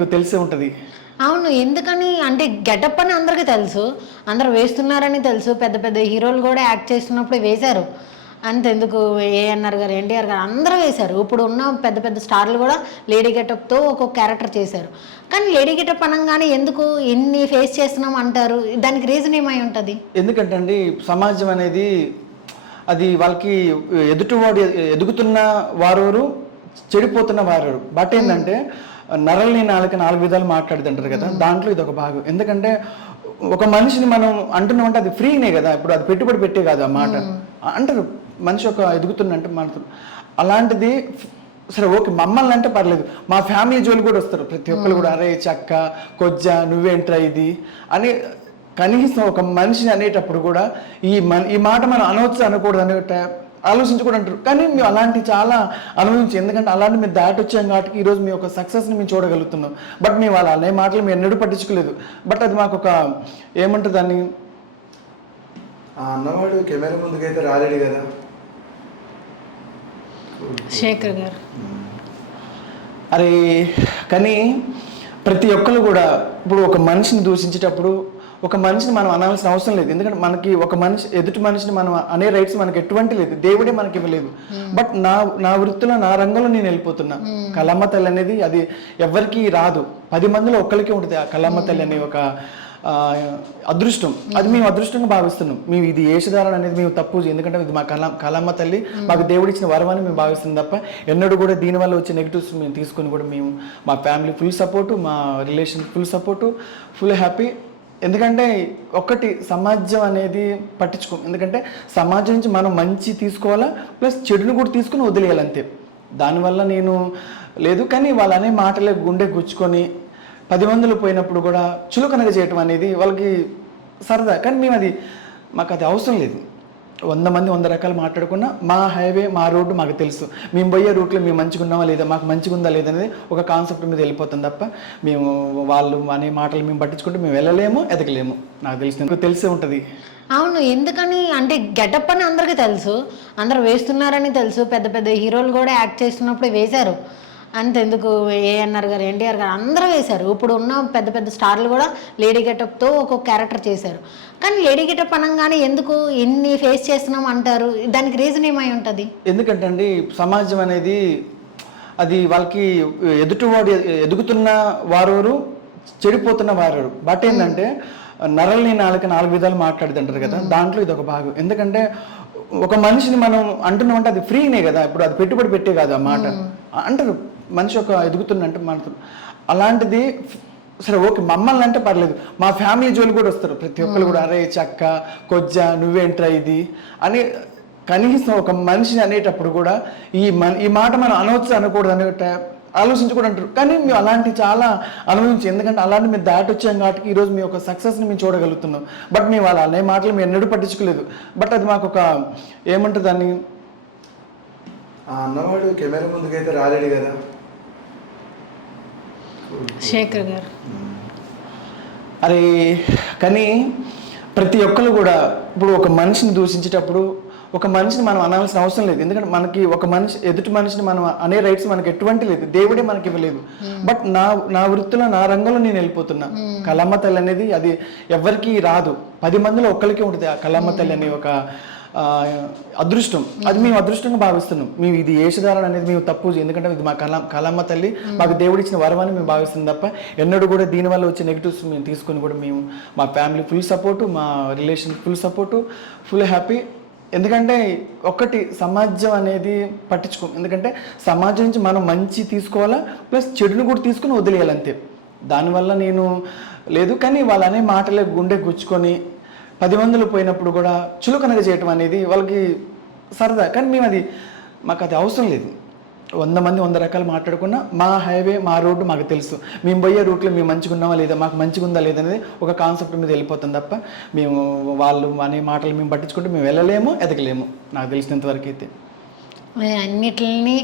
మీకు తెలిసే ఉంటుంది. అవును ఎందుకని? అంటే గెటప్ అని అందరికీ తెలుసు. అందరు వేస్తున్నారని తెలుసు. పెద్ద పెద్ద హీరోలు కూడా యాక్ట్ చేస్తున్నప్పుడు వేశారు. అంతెందుకు ఏఎన్ఆర్ గారు ఎన్టీఆర్ గారు అందరూ వేశారు. ఇప్పుడు ఉన్న పెద్ద పెద్ద స్టార్లు కూడా లేడీ గెటప్తో ఒక్కొక్క క్యారెక్టర్ చేశారు. కానీ లేడీ గెటప్ అనగానే ఎందుకు ఎన్ని ఫేస్ చేస్తున్నాం అంటారు? దానికి రీజన్ ఏమై ఉంటుంది? ఎందుకంటే అండి సమాజం అనేది అది వాళ్ళకి ఎదుటివాడు ఎదుగుతున్న వారు చెడిపోతున్న వారు బట్ ఏంటంటే నరల్ని నాలుగు నాలుగు విధాలు మాట్లాడుతుంటారు కదా దాంట్లో ఇది ఒక భాగం. ఎందుకంటే ఒక మనిషిని మనం అంటున్నామంటే అది ఫ్రీనే కదా ఇప్పుడు అది పెట్టుబడి పెట్టే కాదు ఆ మాట. అంటారు మనిషి ఒక ఎదుగుతున్నంటే మన అలాంటిది సరే ఓకే మమ్మల్ని అంటే పర్లేదు. మా ఫ్యామిలీ జోలు కూడా వస్తారు ప్రతి ఒక్కరు కూడా అరే చక్క కొజ్జ నువ్వేంట్రా ఇది? అని కనీసం ఒక మనిషిని అనేటప్పుడు కూడా ఈ మన ఈ మాట మనం అనవచ్చు అనకూడదు అనే ఆలోచించి కూడా అంటారు కానీ మేము అలాంటి చాలా అనుభవించి. ఎందుకంటే అలాంటి మేము దాటి వచ్చాం కాబట్టి ఈరోజు మీ యొక్క సక్సెస్ని మేము చూడగలుగుతున్నాం. బట్ మేము అలా అనే మాటలు మేము ఎన్నడూ పట్టించుకోలేదు. బట్ అది మాకు ఒక ఏమంటారు దాన్ని? ఆ అన్నవాడు కెమెరా ముందుకైతే రాలేడు కదా. శేఖర్ గారు. అరే కానీ ప్రతి ఒక్కరు కూడా ఇప్పుడు ఒక మనిషిని దూషించేటప్పుడు ఒక మనిషిని మనం అనాల్సిన అవసరం లేదు. ఎందుకంటే మనకి ఒక మనిషి ఎదుటి మనిషిని మనం అనే రైట్స్ మనకి ఎటువంటి లేదు. దేవుడే మనకి ఇవ్వలేదు. బట్ నా నా వృత్తిలో నా రంగంలో నేను వెళ్ళిపోతున్నా. కలమ్మ తల్లి అనేది అది ఎవరికి రాదు. పది మందిలో ఒక్కరికి ఉంటుంది ఆ కలమ్మ తల్లి అనే ఒక అదృష్టం. అది మేము అదృష్టంగా భావిస్తున్నాం. మేము ఇది వేషధారణ అనేది మేము తప్పు ఎందుకంటే ఇది మా కళ కళమ్మ తల్లి. మాకు దేవుడిచ్చిన వరం అని మేము భావిస్తున్నాం తప్ప ఎన్నడూ కూడా దీనివల్ల వచ్చే నెగిటివ్స్ మేము తీసుకొని కూడా మేము మా ఫ్యామిలీ ఫుల్ సపోర్టు మా relation full support full happy ఎందుకంటే ఒక్కటి సమాజం అనేది పట్టించుకో ఎందుకంటే సమాజం నుంచి మనం మంచి తీసుకోవాలా ప్లస్ చెడును కూడా తీసుకుని వదిలేయాలి అంతే. దానివల్ల నేను లేదు కానీ వాళ్ళు అనే మాటలే గుండె గుచ్చుకొని పది మందులు పోయినప్పుడు కూడా చులకనగా చేయటం అనేది వాళ్ళకి సరదా. కానీ మేము అది మాకు అది అవసరం లేదు. వంద మంది వంద రకాలు మాట్లాడుకున్నా మా హైవే మా రోడ్డు మాకు తెలుసు. మేము పోయే రూట్లో మేము మంచిగా ఉన్నామా లేదా మాకు మంచిగా ఉందా లేదా అనేది ఒక కాన్సెప్ట్ మీద వెళ్ళిపోతుంది తప్ప మేము వాళ్ళు అనే మాటలు మేము పట్టించుకుంటే మేము వెళ్ళలేము ఎదగలేము. నాకు తెలిసిన తెలిసే ఉంటుంది. అవును ఎందుకని? అంటే గెటప్ అని అందరికీ తెలుసు. అందరు వేస్తున్నారని తెలుసు. పెద్ద పెద్ద హీరోలు కూడా యాక్ట్ చేస్తున్నప్పుడు వేశారు. అంతెందుకు ఏఎన్ఆర్ గారు ఎన్టీఆర్ గారు అందరూ వేశారు. ఇప్పుడు ఉన్న పెద్ద పెద్ద స్టార్లు కూడా లేడీ గెటప్తో ఒక్కొక్క క్యారెక్టర్ చేశారు. కానీ లేడీ గెటప్ అనగానే ఎందుకు ఎన్ని ఫేస్ చేస్తున్నాం అంటారు? దానికి రీజన్ ఏమై ఉంటుంది? ఎందుకంటే అండి సమాజం అనేది అది వాళ్ళకి ఎదుటివాడు ఎదుగుతున్న వారు చెడిపోతున్న వారు బట్ ఏంటంటే నరల్ని నాలుగు నాలుగు విధాలు మాట్లాడుతుంటారు కదా దాంట్లో ఇది ఒక భాగం. ఎందుకంటే ఒక మనిషిని మనం అంటున్నామంటే అది ఫ్రీనే కదా ఇప్పుడు అది పెట్టుబడి పెట్టే కాదు ఆ మాట. అంటారు మనిషి ఒక ఎదుగుతుందంటే మన అలాంటిది సరే ఓకే మమ్మల్ని అంటే పర్లేదు. మా ఫ్యామిలీ జోలు కూడా వస్తారు. ప్రతి ఒక్కరు కూడా అరే చక్క కొజ్జ నువ్వేంట్రా ఇది? అని కనీసం ఒక మనిషిని అనేటప్పుడు కూడా ఈ మన ఈ మాట మనం అనవచ్చు అనకూడదు అనే ఆలోచించి కూడా అంటారు. కానీ మేము అలాంటి చాలా అనుభవించి. ఎందుకంటే అలాంటి మేము దాటి వచ్చాం కాబట్టి ఈరోజు మీ యొక్క సక్సెస్ని మేము చూడగలుగుతున్నాం. బట్ మేము అలా అనే మాటలు మేము ఎన్నడూ పట్టించుకోలేదు. బట్ అది మాకు ఒక ఏమంటుంది దాన్ని? ఆ అన్నవాడు కెమెరా ముందుకైతే రాలేడు కదా. శేఖర్ గారు. అరే కానీ ప్రతి ఒక్కరు కూడా ఇప్పుడు ఒక మనిషిని దూషించేటప్పుడు ఒక మనిషిని మనం అనాల్సిన అవసరం లేదు. ఎందుకంటే మనకి ఒక మనిషి ఎదుటి మనిషిని మనం అనే రైట్స్ మనకి ఎటువంటి లేదు. దేవుడే మనకి ఇవ్వలేదు. బట్ నా నా వృత్తిలో నా రంగంలో నేను వెళ్ళిపోతున్నా. కలమ్మ తల్లి అనేది అది ఎవరికి రాదు. పది మందిలో ఒక్కరికి ఉంటుంది ఆ కలమ్మ తల్లి అనే ఒక అదృష్టం. అది మేము అదృష్టంగా భావిస్తున్నాం. మేము ఇది వేషధారణ అనేది మేము తప్పు ఎందుకంటే ఇది మా కళ కళమ్మ తల్లి. మాకు దేవుడిచ్చిన వరం అని మేము భావిస్తున్నాం తప్ప ఎన్నడూ కూడా దీనివల్ల వచ్చే నెగిటివ్స్ మేము తీసుకొని కూడా మేము మా ఫ్యామిలీ ఫుల్ సపోర్టు మా relation full support full happy ఎందుకంటే ఒక్కటి సమాజం అనేది పట్టించుకోం. ఎందుకంటే సమాజం నుంచి మనం మంచి తీసుకోవాలా ప్లస్ చెడును కూడా తీసుకుని వదిలేయాలి అంతే దానివల్ల నేను లేదు కానీ వాళ్ళు అనే మాటలే గుండె గుచ్చుకొని పది మందులు పోయినప్పుడు కూడా చులకనగా చేయటం అనేది వాళ్ళకి సరదా. కానీ మేము అది మాకు అది అవసరం లేదు. వంద మంది వంద రకాలు మాట్లాడుకున్నా మా హైవే మా రోడ్డు మాకు తెలుసు. మేము పోయే రూట్లో మేము మంచిగా ఉన్నామా లేదా మాకు మంచిగా ఉందా లేదా అనేది ఒక కాన్సెప్ట్ మీద వెళ్ళిపోతాం తప్ప మేము వాళ్ళు అనే మాటలు మేము పట్టించుకుంటే మేము వెళ్ళలేము ఎదగలేము. నాకు తెలిసినంత వరకు అయితే అన్నిటిని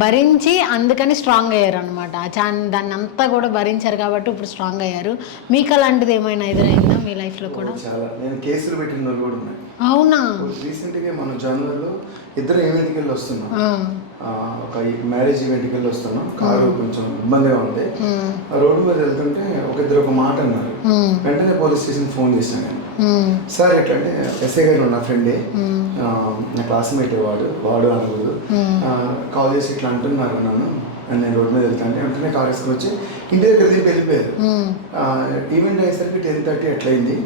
భరించి అందుకని స్ట్రాంగ్ అయ్యారు అనమాట దాన్ని అంతా కూడా భరించారు కాబట్టి ఇప్పుడు స్ట్రాంగ్ అయ్యారు. మీకు అలాంటిది ఏమైనా ఎదురైందా మీ లైఫ్లో కూడా? చాలా. నేను కేసులు పెట్టిన వాళ్ళు కూడా ఉన్నాయి. అవునా? రీసెంట్గా మనం జనవరిలో ఇద్దరు ఏమైందికి వెళ్ళి వస్తున్నాం. ఒక మ్యారేజ్ ఈవెంట్కి వెళ్ళి వస్తాను కారు కొంచెం ఇబ్బందిగా ఉంది. రోడ్డు మీద వెళ్తుంటే ఒక ఇద్దరు ఒక మాట అన్నారు. వెంటనే పోలీస్ స్టేషన్ ఫోన్ చేశాను నేను. సార్ ఎట్లంటే ఎస్ఐ గారు నా ఫ్రెండే. నా క్లాస్మేట్ వాడు వాడు అనకూడదు. కాల్ చేసి ఇట్లా అంటున్నారు నన్ను. అని నేను రోడ్డు మీద వెళ్తాను. వెంటనే కార్ వేసుకొని వచ్చి ఇంటి దగ్గర దింపి వెళ్ళిపోయారు ఈవెంట్ అయ్యేసరికి టెన్ థర్టీ అట్లయింది.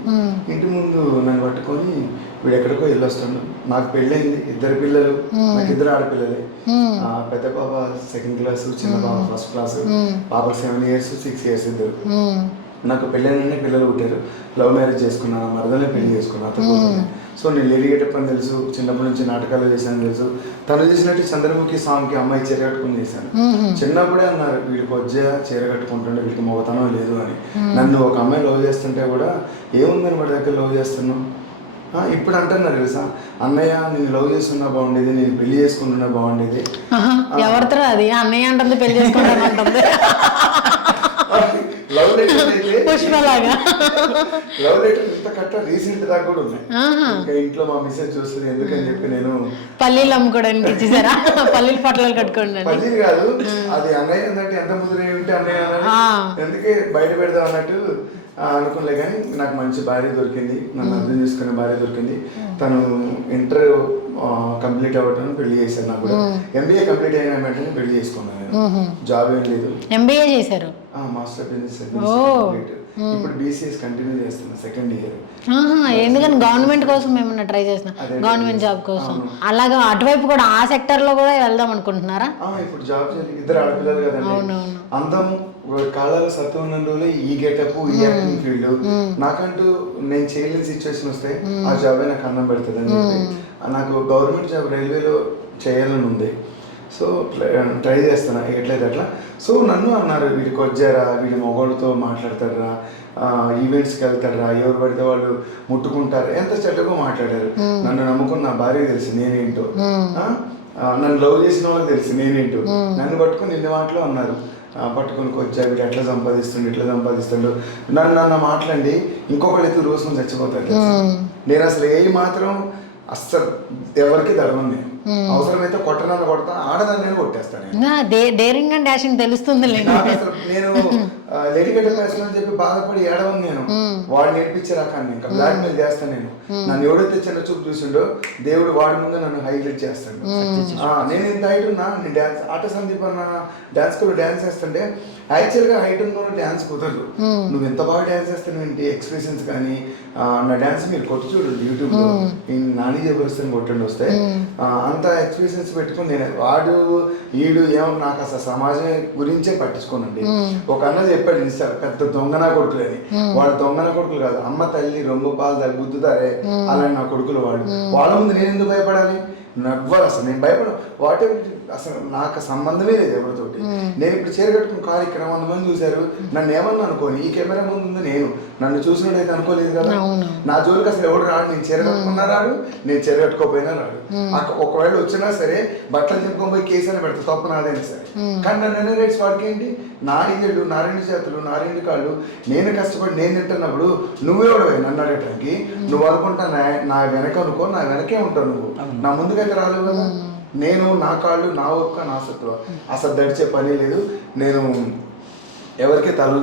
ఇంటి ముందు నన్ను పట్టుకొని వీడు ఎక్కడికో వెళ్ళొస్తాడు. నాకు పెళ్ళైంది ఇద్దరు పిల్లలు. నాకు ఇద్దరు ఆడపిల్లలే. పెద్ద పాప సెకండ్ క్లాస్ చిన్న పాప ఫస్ట్ క్లాస్. పాప సెవెన్ ఇయర్స్ సిక్స్ ఇయర్స్ ఇద్దరు. నాకు పెళ్ళైన పిల్లలు పుట్టారు. లవ్ మ్యారేజ్ చేసుకున్నాను మరదలే పెళ్ళి చేసుకున్నాను. సో నేను లేడీ గెటప్ అని తెలుసు చిన్నప్పటి నుంచి నాటకాలు చేశాను తెలుసు. తను చేసినట్టు చంద్రముఖి సాంగ్కి అమ్మాయి చీర కట్టుకుని చేశాను. చిన్నప్పుడే అన్నారు వీడికి వచ్చే చీర కట్టుకుంటుండే వీడికి మొగతనం లేదు అని. నన్ను ఒక అమ్మాయి లవ్ చేస్తుంటే కూడా ఏముందని వాడి దగ్గర లవ్ చేస్తున్నావు? ఇప్పుడు అంటున్నారు తెలుసా? అన్నయ్య నేను లవ్ చేస్తున్నా బాగుండేది నేను పెళ్ళి చేసుకుంటున్నా బాగుండేది. ఎవరితో అది? అన్నయ్య అంటుంది పెళ్ళి చేసుకుంటాను అంటుంది లవ్ లెటర్ పుష్పలాగా. లవ్ లెటర్ ఇంత కట్ట రీసెంట్ దాకా కూడా ఆహా. ఇంకా ఇంట్లో మా మిస్సెస్ చూస్తుంది ఎందుకని చెప్పి నేను పల్లీలు అమ్ముకోవడానికి ఇచ్చేసారా? పల్లీలు పొట్లాలు కట్టుకోండి. పల్లీలు కాదు అది అన్నయ్య అన్నట్టు ఎంత ముదిరే ఉంటే అన్నయ్య అన్నట్టు. ఎందుకే బయట పెడదాం అన్నట్టు అనుకోలే కానీ నాకు మంచి భార్య దొరికింది నన్ను అర్థం చేసుకునే భార్య దొరికింది. తను ఇంటర్ కంప్లీట్ అవ్వటం పెళ్ళి చేశాను నాకు ఎంబీఏ కంప్లీట్ అయిన వెంటనే పెళ్ళి చేసుకున్నాను నేను. జాబ్ ఏం లేదు. ఎంబీఏ చేశారు? మాస్టర్. ఇప్పుడు బీసీఎస్ కంటిన్యూ చేస్తున్నా సెకండ్ ఇయర్ ఆహా, ఎందుకని గవర్నమెంట్ కోసం ఏమన్నా ట్రై చేసిన. గవర్నమెంట్ జాబ్ కోసం. అలాగా అటువైపు కూడా ఆ సెక్టర్లో కూడా వెళ్దాం అనుకుంటున్నారా? ఇప్పుడు జాబ్ ఇద్దరు ఆడపిల్లలు కదండి. అందం కాలాలు సత్వం ఉన్న రోజులే ఈ గెటప్ ఈ యాక్టింగ్ ఫీల్డ్ నాకంటూ నేను చేయలేని సిచ్యువేషన్ వస్తే ఆ జాబే నాకు అన్నం పెడుతుంది అని చెప్పి నాకు గవర్నమెంట్ జాబ్ రైల్వేలో చేయాలని ఉంది. సో ట్రై చేస్తున్నా ఎట్లయితే అట్లా. సో నన్ను అన్నారు వీడికి వచ్చారా వీడి మొగోళ్ళతో మాట్లాడతారా ఈవెంట్స్కి వెళ్తారా ఎవరు పడితే వాళ్ళు ముట్టుకుంటారు ఎంత చెడ్డగా మాట్లాడారు. నన్ను నమ్ముకున్న నా భార్య తెలిసి నేనేంటో. నన్ను లవ్ చేసిన వాళ్ళకి తెలిసి నేనేంటో. నన్ను పట్టుకొని ఇన్ని మాటలు అన్నారు. పట్టుకొని వచ్చా వీడు ఎట్లా సంపాదిస్తుండు ఎట్లా సంపాదిస్తుండు. నన్ను నన్ను మాట్లాడి ఇంకొకళ్ళు అయితే రోజు చచ్చిపోతారు? నేను అసలు ఏ మాత్రం అస్సలు ఎవరికి నేను అవసరమైతే కొట్టనన్ను కొడతా ఆడదాన్ని నేను కొట్టేస్తాను డేరింగ్ అండ్ డాషింగ్ తెలుస్తుంది నేను లేడీ చెప్పి బాధపడి ఏడవను నేను. వాడు నేర్పించే రకాన్ని ఇంకా బ్లాక్ మెయిల్ చేస్తాను నేను. నన్ను ఎవడైతే చిన్న చూపు చూసిండో దేవుడు వాడి ముందు నన్ను హైలైట్ చేస్తాడు. ఆ, నేను ఇంత హైట్ ఉన్నా నేను డాన్స్ ఆట సందీప్ అన్న డాన్స్ స్కూల్ డాన్స్ చేస్తుంటే యాక్చువల్గా హైట్ ఉన్న డాన్స్ కుదరదు. నువ్వు ఎంత బాగా డాన్స్ చేస్తాను ఏంటి? ఎక్స్ప్రెషన్స్ కానీ ఆ, నా డాన్స్ మీరు కొట్టి చూడండి యూట్యూబ్లో ఈ నాని జబర్దస్త్ కొట్టండి వస్తే ఆ, అంత ఎక్స్ప్రెషన్స్ పెట్టుకుని నేను వాడు ఈడు ఏమో నాకు అసలు సమాజం గురించే పట్టించుకోనండి. ఒక అన్న చెప్పాడు పెద్ద దొంగన కొడుకులు అని వాడు దొంగన కొడుకులు కాదు. అమ్మ తల్లి రొమ్ము పాలు తల్లి గుద్దుతారే అలాంటి నా కొడుకులు వాడు. వాళ్ళ ముందు నేను ఎందుకు భయపడాలి? నవ్వరు అసలు నేను భయపడ వాట్ అసలు నాకు సంబంధమే లేదు ఎవరితోటి. నేను ఇప్పుడు చీర కట్టుకుని కారు ఇక్కడ వంద మంది చూశారు. నన్ను ఏమన్నా అనుకోని ఈ కెమెరా ముందు ఉంది నేను. నన్ను చూసినట్టయితే అనుకోలేదు కదా. నా జోలికి అసలు ఎవడు రాడు? నేను చీర కట్టుకున్నా రాడు నేను చీర కట్టుకోపోయినా రాడు. ఒకవేళ వచ్చినా సరే బట్టలు చింపుకొని పోయి కేసు అని పెడతా తప్పు నాదైనా సరే. కానీ నన్ను ఎన్ని రేట్స్ వాడికి ఏంటి నా ఇల్లు నా రెండు చేతులు నా రెండు కాళ్ళు నేను కష్టపడి నేను తింటున్నప్పుడు నువ్వెవడవే నన్ను అడగటానికి. నువ్వు అనుకుంటా నా నా వెనక అనుకో నా వెనకే ఉంటావు నువ్వు. నా ముందుకైతే రాలేవు కదా. నేను నా కాళ్ళు నా ఒక్క నా సత్వ అసలు దడిచే పని లేదు. నేను ఎవరికి తల